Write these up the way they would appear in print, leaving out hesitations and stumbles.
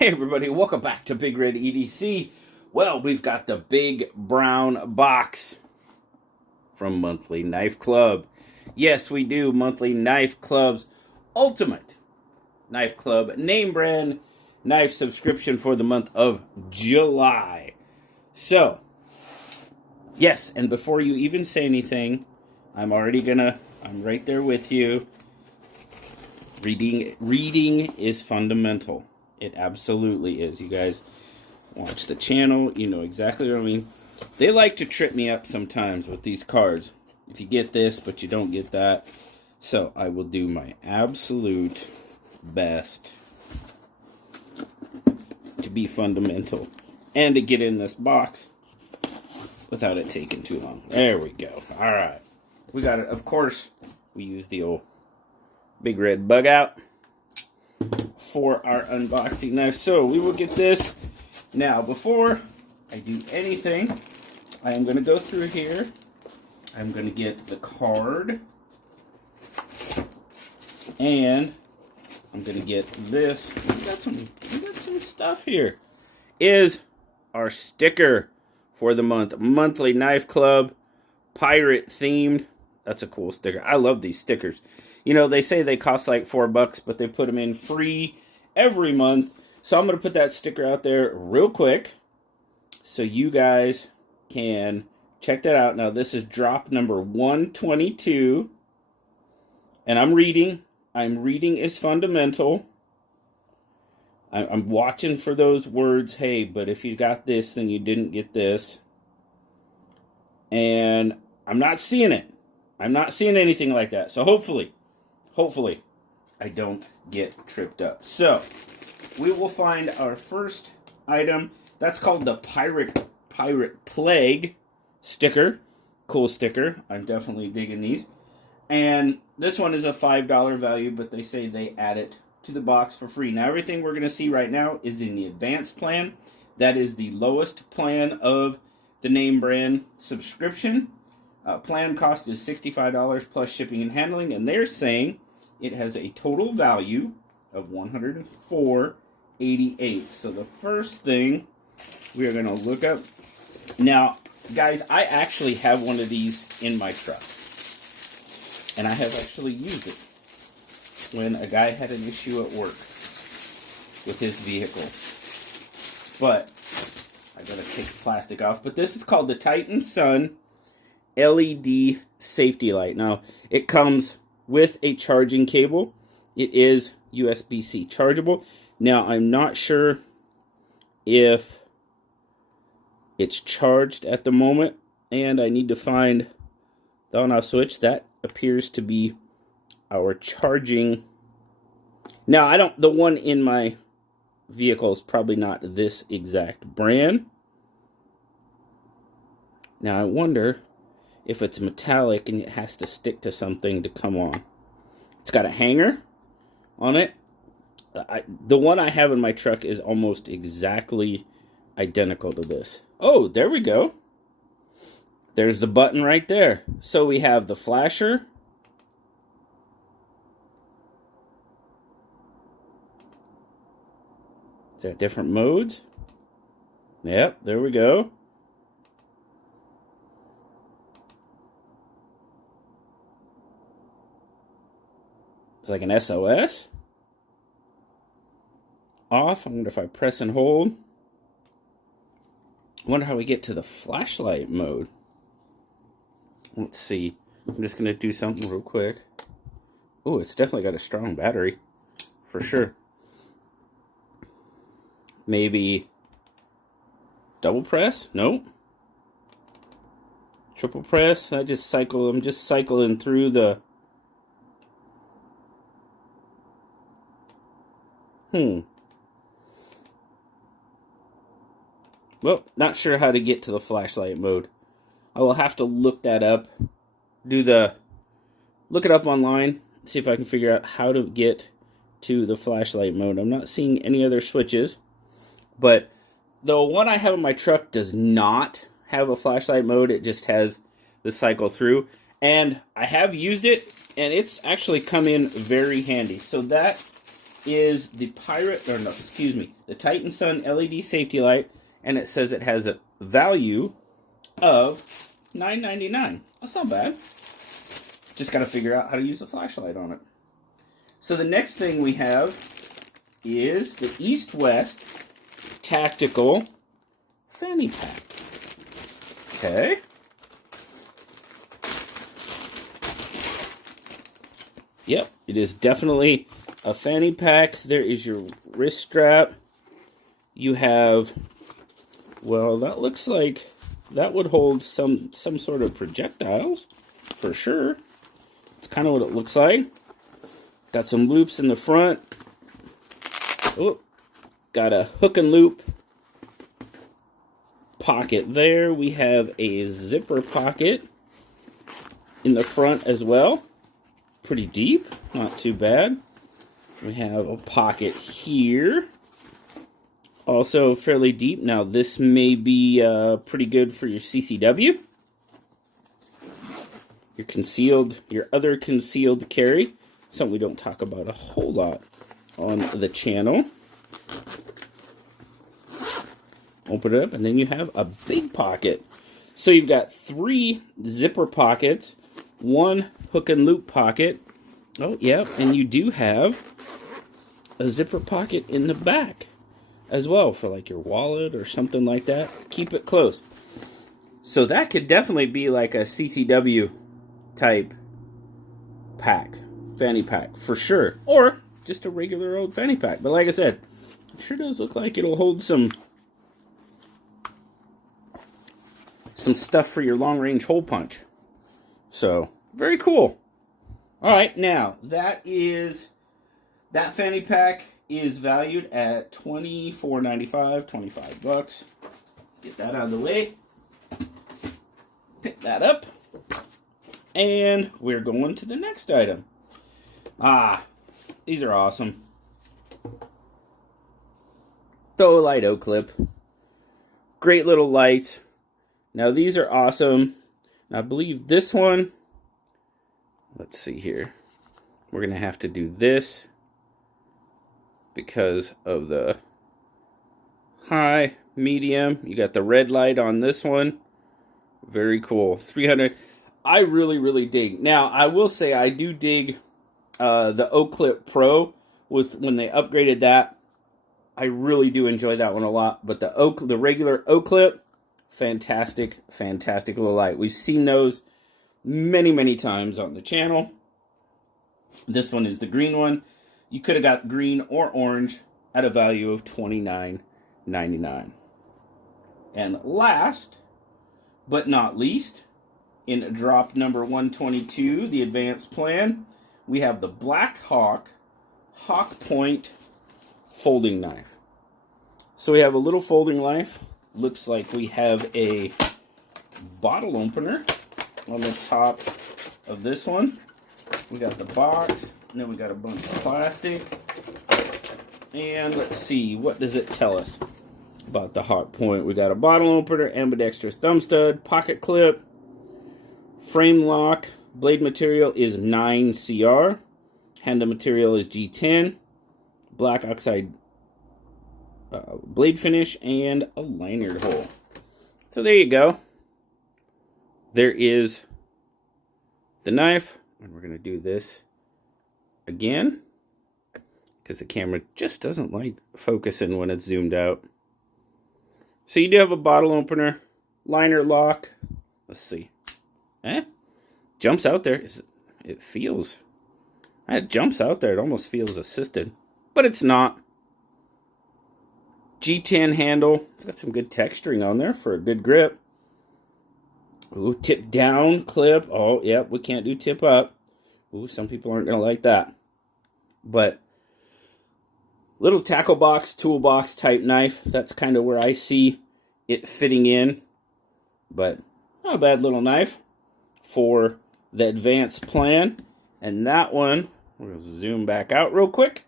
Hey everybody, welcome back to BigRedEDC. Well, we've got the big brown box from Monthly Knife Club. Yes, we do. Monthly Knife Club's ultimate knife club name brand knife subscription for the month of July. So, yes, and before you even say anything, I'm right there with you. Reading is fundamental. It absolutely is. You guys watch the channel, you know exactly what I mean. They like to trip me up sometimes with these cards. If you get this, but you don't get that. So I will do my absolute best to be fundamental and to get in this box without it taking too long. There we go. All right. We got it. Of course, we use the old big red bug out for our unboxing knife. So we will get this. Now, before I do anything, I am going to go through here. I'm going to get the card. And I'm going to get this. We got some stuff here. Is our sticker for the month. Monthly Knife Club. Pirate themed. That's a cool sticker. I love these stickers. You know, they say they cost like $4, but they put them in free every month. So I'm going to put that sticker out there real quick so you guys can check that out. Now, this is drop number 122. And I'm reading is fundamental. I'm watching for those words. Hey, but if you got this, then you didn't get this. And I'm not seeing it. I'm not seeing anything like that. So hopefully, I don't get tripped up. So, we will find our first item. That's called the Pirate Plague sticker. Cool sticker. I'm definitely digging these. And this one is a $5 value, but they say they add it to the box for free. Now, everything we're going to see right now is in the advanced plan. That is the lowest plan of the name brand subscription. Plan cost is $65 plus shipping and handling, and they're saying it has a total value of $104.88. So the first thing we are going to look up. Now, guys, I actually have one of these in my truck, and I have actually used it when a guy had an issue at work with his vehicle. But I gotta take the plastic off. But this is called the Titan Sun LED safety light. Now, it comes with a charging cable. It is USB-C chargeable. Now, I'm not sure if it's charged at the moment, and I need to find the on-off switch. That appears to be our charging. Now, the one in my vehicle is probably not this exact brand. Now, I wonder if it's metallic and it has to stick to something to come on. It's got a hanger on it. The one I have in my truck is almost exactly identical to this. Oh, there we go. There's the button right there. So we have the flasher. Is that different modes? Yep, there we go. It's like an SOS. Off. I wonder if I press and hold. I wonder how we get to the flashlight mode. Let's see. I'm just going to do something real quick. Oh, it's definitely got a strong battery. For sure. Maybe double press? Nope. Triple press? I'm just cycling through the... Well, not sure how to get to the flashlight mode. I will have to look that up. Look it up online. See if I can figure out how to get to the flashlight mode. I'm not seeing any other switches. But the one I have in my truck does not have a flashlight mode. It just has the cycle through. And I have used it, and it's actually come in very handy. So that is the the Titan Sun LED safety light, and it says it has a value of $9.99. That's not bad. Just got to figure out how to use a flashlight on it. So the next thing we have is the East-West Tactical Fanny Pack. Okay. Yep, it is definitely a fanny pack. There is your wrist strap. You have, well, that looks like that would hold some sort of projectiles, for sure. It's kind of what it looks like. Got some loops in the front. Oh, got a hook and loop pocket there. We have a zipper pocket in the front as well. Pretty deep, not too bad. We have a pocket here, also fairly deep. Now this may be pretty good for your CCW, your other concealed carry, something we don't talk about a whole lot on the channel. Open it up, and then you have a big pocket. So you've got 3 zipper pockets, 1 hook and loop pocket. Oh, yeah, and you do have a zipper pocket in the back as well for like your wallet or something like that. Keep it close. So that could definitely be like a CCW type pack, fanny pack for sure, or just a regular old fanny pack. But like I said, it sure does look like it'll hold some stuff for your long range hole punch. So very cool. All right, now that fanny pack is valued at $24.95, $25. Get that out of the way. Pick that up. And we're going to the next item. These are awesome. Throw a light O clip. Great little light. Now these are awesome. I believe this one, let's see here. We're going to have to do this because of the high, medium. You got the red light on this one. Very cool. 300. I really dig. Now, I will say I do dig the O-Clip Pro when they upgraded that. I really do enjoy that one a lot. But the regular O-Clip, fantastic little light. We've seen those many times on the channel. This one is the green one. You could have got green or orange at a value of $29.99. And last but not least, in drop number 122, the advanced plan, we have the Black Hawk Point folding knife. So we have a little folding knife. Looks like we have a bottle opener on the top of this one. We got the box, and then we got a bunch of plastic. And let's see, what does it tell us about the Hawk Point? We got a bottle opener, ambidextrous thumb stud, pocket clip, frame lock, blade material is 9CR, handle material is G10, black oxide blade finish, and a lanyard hole. So there you go. There is the knife, and we're going to do this again because the camera just doesn't like focusing when it's zoomed out. So you do have a bottle opener, liner lock. Let's see. Jumps out there. It feels. It jumps out there. It almost feels assisted, but it's not. G10 handle. It's got some good texturing on there for a good grip. Ooh, tip down clip. Oh, yep, we can't do tip up. Ooh, some people aren't going to like that. But little tackle box, toolbox type knife. That's kind of where I see it fitting in. But not a bad little knife for the advanced plan. And that one, we'll zoom back out real quick.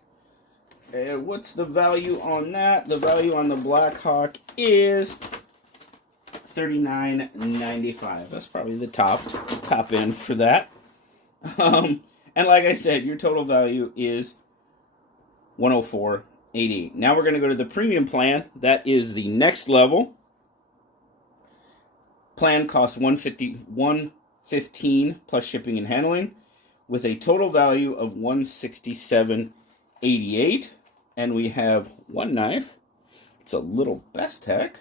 And what's the value on that? The value on the Black Hawk is $39.95. That's probably the top end for that. And like I said, your total value is $104.88. Now we're going to go to the premium plan. That is the next level. Plan costs $115 plus shipping and handling, with a total value of $167.88. And we have one knife. It's a little Bestech.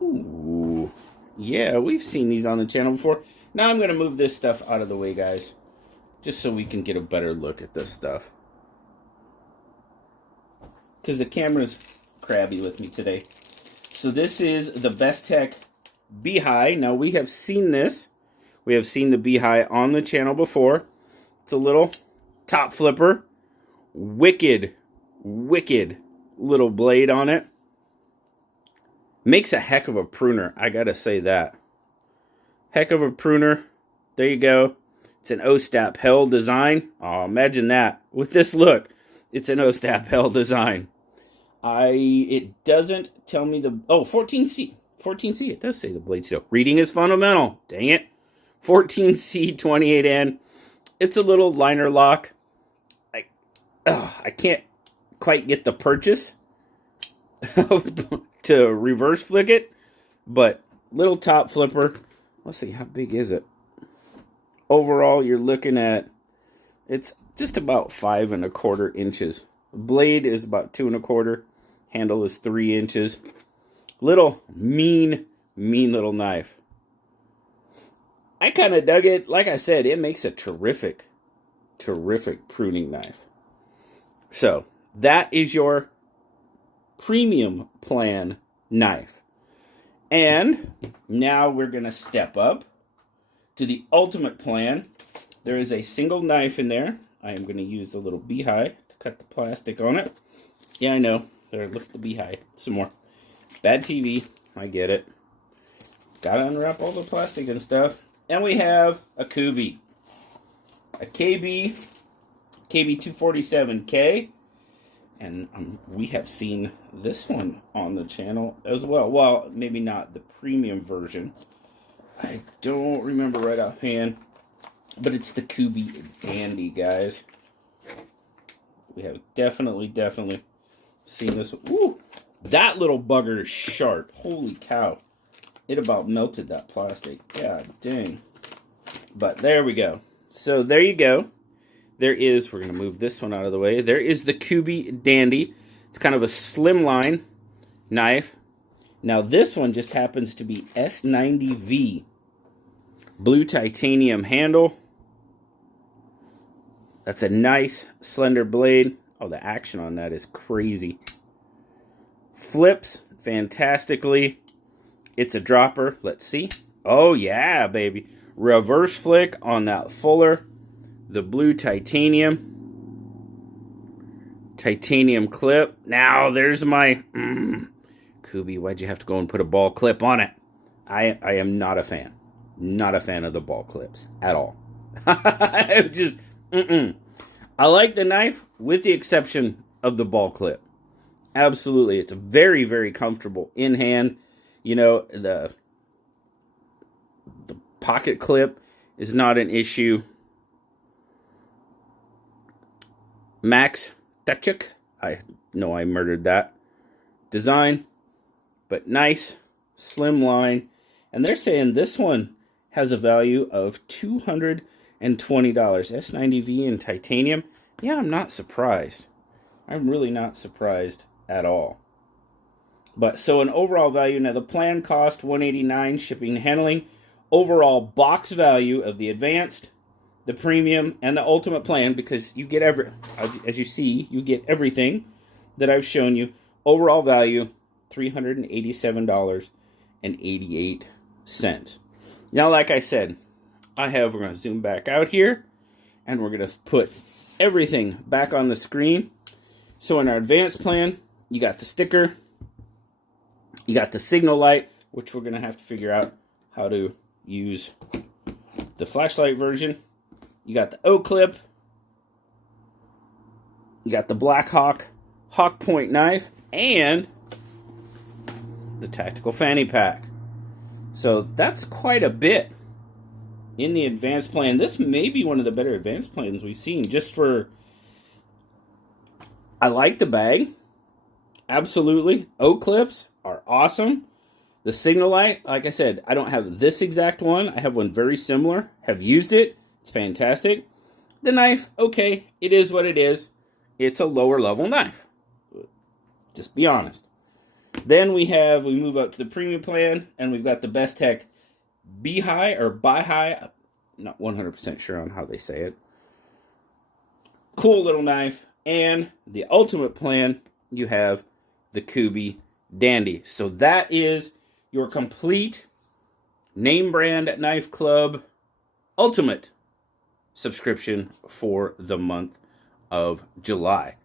Ooh, yeah, we've seen these on the channel before. Now I'm going to move this stuff out of the way, guys, just so we can get a better look at this stuff. Because the camera's crabby with me today. So this is the Bestech Beehive. Now we have seen this. We have seen the Beehive on the channel before. It's a little top flipper. Wicked little blade on it. Makes a heck of a pruner, I gotta say that. Heck of a pruner. There you go. It's an O-Stap Hell design. Oh, imagine that. With this look, it's an O-Stap Hell design. It doesn't tell me the... Oh, 14C. 14C, it does say the blade steel. Reading is fundamental. Dang it. 14C 28N. It's a little liner lock. I can't quite get the purchase to reverse flick it, but little top flipper. Let's see, how big is it? Overall, you're looking at, it's just about 5 1/4 inches. Blade is about 2 1/4. Handle is 3 inches. Little mean little knife. I kind of dug it. Like I said, it makes a terrific pruning knife. So that is your premium plan knife. And now we're going to step up to the ultimate plan. There is a single knife in there. I am going to use the little Beehive to cut the plastic on it. Yeah, I know. There, look at the Beehive. Some more. Bad TV. I get it. Gotta unwrap all the plastic and stuff. And we have a Kooby. A KB 247K. And we have seen this one on the channel as well. Well, maybe not the premium version. I don't remember right offhand. But it's the Kooby Dandy, guys. We have definitely seen this one. Ooh, that little bugger is sharp. Holy cow. It about melted that plastic. God dang. But there we go. So there you go. There is, we're going to move this one out of the way. There is the Kooby Dandy. It's kind of a slimline knife. Now this one just happens to be S90V. Blue titanium handle. That's a nice slender blade. Oh, the action on that is crazy. Flips fantastically. It's a dropper. Let's see. Oh yeah, baby. Reverse flick on that fuller. The blue titanium clip. Now there's my Kooby, why'd you have to go and put a ball clip on it? I am not a fan. Not a fan of the ball clips at all. I just I like the knife with the exception of the ball clip. Absolutely. It's very comfortable in hand. You know, the pocket clip is not an issue. Max Techuk, I know I murdered that design, but nice, slim line. And they're saying this one has a value of $220. S90V in titanium. Yeah, I'm not surprised. I'm really not surprised at all. But so an overall value, now the plan cost $189, shipping and handling. Overall box value of the advanced, the premium, and the ultimate plan, because you get as you see, you get everything that I've shown you. Overall value, $387.88. Now, like I said, we're going to zoom back out here, and we're going to put everything back on the screen. So in our advanced plan, you got the sticker, you got the signal light, which we're going to have to figure out how to use the flashlight version. You got the O-clip. You got the Black Hawk point knife. And the tactical Fanny Pack. So that's quite a bit in the advanced plan. This may be one of the better advanced plans we've seen. Just for, I like the bag. Absolutely. O-clips are awesome. The signal light, like I said, I don't have this exact one. I have one very similar. Have used it. It's fantastic. The knife, okay, it is what it is. It's a lower level knife. Just be honest. Then we move up to the premium plan, and we've got the Best Tech Beehive, or Beehive. Not 100% sure on how they say it. Cool little knife. And the ultimate plan, you have the Kooby Dandy. So that is your complete name brand knife club ultimate subscription for the month of July.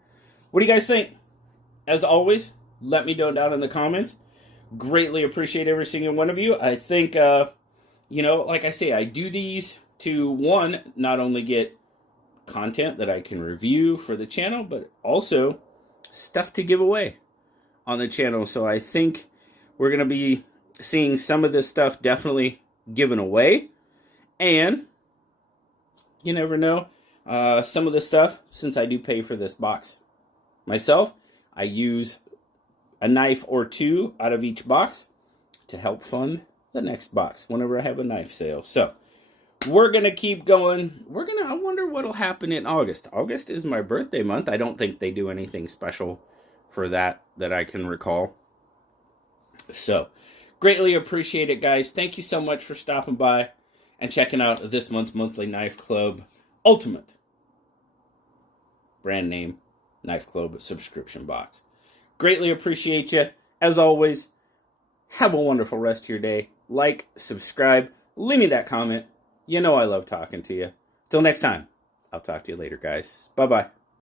What do you guys think? As always, let me know down in the comments. Greatly appreciate every single one of you. I think, like I say, I do these to, one, not only get content that I can review for the channel, but also stuff to give away on the channel. So I think we're going to be seeing some of this stuff definitely given away. And you never know, some of this stuff, since I do pay for this box myself, I use a knife or two out of each box to help fund the next box whenever I have a knife sale. So we're going to keep going. I wonder what'll happen in August. August is my birthday month. I don't think they do anything special for that I can recall. So, greatly appreciate it, guys. Thank you so much for stopping by and checking out this month's Monthly Knife Club Ultimate brand name Knife Club subscription box. Greatly appreciate you. As always, have a wonderful rest of your day. Like, subscribe, leave me that comment. You know I love talking to you. Till next time, I'll talk to you later, guys. Bye-bye.